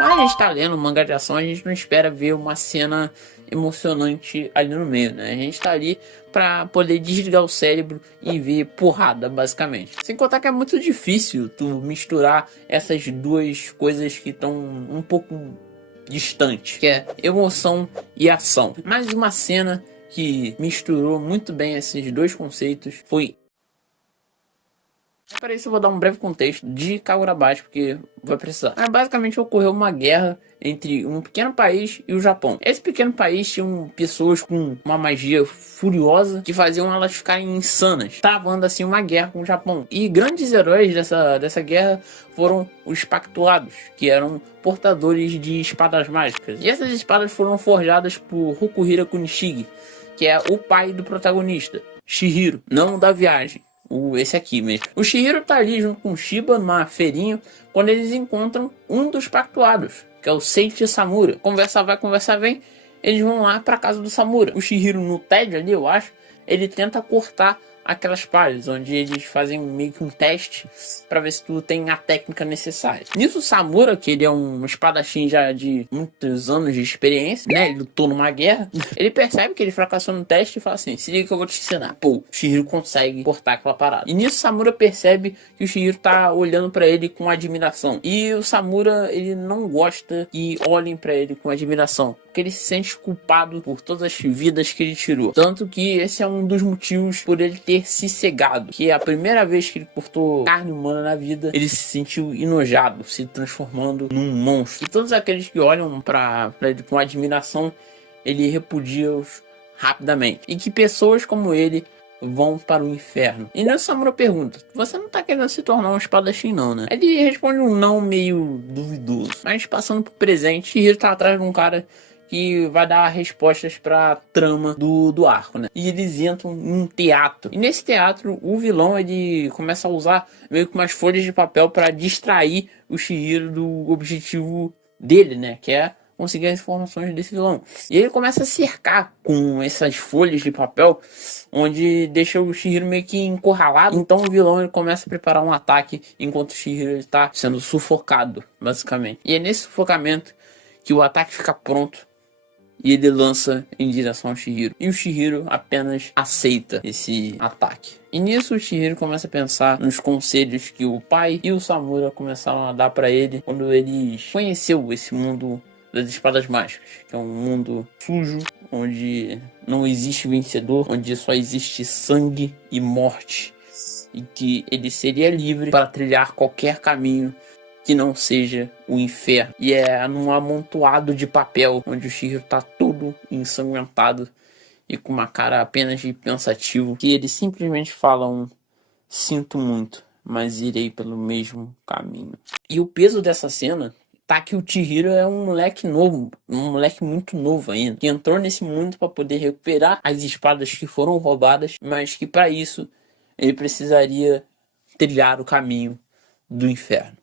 Quando a gente tá lendo um mangá de ação, a gente não espera ver uma cena emocionante ali no meio, né? A gente tá ali pra poder desligar o cérebro e ver porrada, basicamente. Sem contar que é muito difícil tu misturar essas duas coisas que estão um pouco distantes, que é emoção e ação. Mais uma cena que misturou muito bem esses dois conceitos foi... Para isso eu vou dar um breve contexto de Kagurabashi, porque vai precisar. Mas basicamente ocorreu uma guerra entre um pequeno país e o Japão. Esse pequeno país tinha pessoas com uma magia furiosa que faziam elas ficarem insanas, travando assim uma guerra com o Japão. E grandes heróis dessa guerra foram os Pactuados, que eram portadores de espadas mágicas. E essas espadas foram forjadas por Hokuhira Kunishige, que é o pai do protagonista, Shihiro, não da viagem. Esse aqui mesmo. O Shihiro tá ali junto com o Shiba numa feirinha quando eles encontram um dos Pactuados, que é o Seiichi Samura. Conversa vai, conversa vem, eles vão lá pra casa do Samura. O Shihiro, no TED ali, eu acho, ele tenta cortar aquelas palhas, onde eles fazem meio que um teste para ver se tu tem a técnica necessária. Nisso o Samura, que ele é um espadachim já de muitos anos de experiência, né, ele lutou numa guerra, ele percebe que ele fracassou no teste e fala assim, se liga que eu vou te ensinar. Pô, o Shihiro consegue cortar aquela parada. E nisso o Samura percebe que o Shihiro tá olhando para ele com admiração. E o Samura, ele não gosta que olhem para ele com admiração, porque ele se sente culpado por todas as vidas que ele tirou. Tanto que esse é um dos motivos por ele ter se cegado, que é a primeira vez que ele cortou carne humana na vida, ele se sentiu enojado, se transformando num monstro. E todos aqueles que olham para ele com admiração, ele repudia-os rapidamente. E que pessoas como ele vão para o inferno. E nessa Samura pergunta, você não tá querendo se tornar um espadachim não, né? Ele responde um não meio duvidoso. Mas passando pro presente, Shihiro tá atrás de um cara que vai dar respostas pra trama do arco, né? E eles entram em um teatro. E nesse teatro, o vilão, ele começa a usar meio que umas folhas de papel para distrair o Shihiro do objetivo dele, né? Que é conseguir as informações desse vilão. E ele começa a cercar com essas folhas de papel, onde deixa o Shihiro meio que encurralado. Então o vilão, ele começa a preparar um ataque, enquanto o Shihiro está sendo sufocado, basicamente. E é nesse sufocamento que o ataque fica pronto e ele lança em direção ao Shihiro. E o Shihiro apenas aceita esse ataque. E nisso o Shihiro começa a pensar nos conselhos que o pai e o Samura começaram a dar para ele quando eles conheceu esse mundo das espadas mágicas, que é um mundo sujo, onde não existe vencedor, onde só existe sangue e morte, e que ele seria livre para trilhar qualquer caminho que não seja o inferno. E é num amontoado de papel, onde o Shihiro tá todo ensanguentado e com uma cara apenas de pensativo, que ele simplesmente fala sinto muito, mas irei pelo mesmo caminho. E o peso dessa cena tá que o Chihiro é um moleque novo, um moleque muito novo ainda, que entrou nesse mundo para poder recuperar as espadas que foram roubadas, mas que para isso ele precisaria trilhar o caminho do inferno.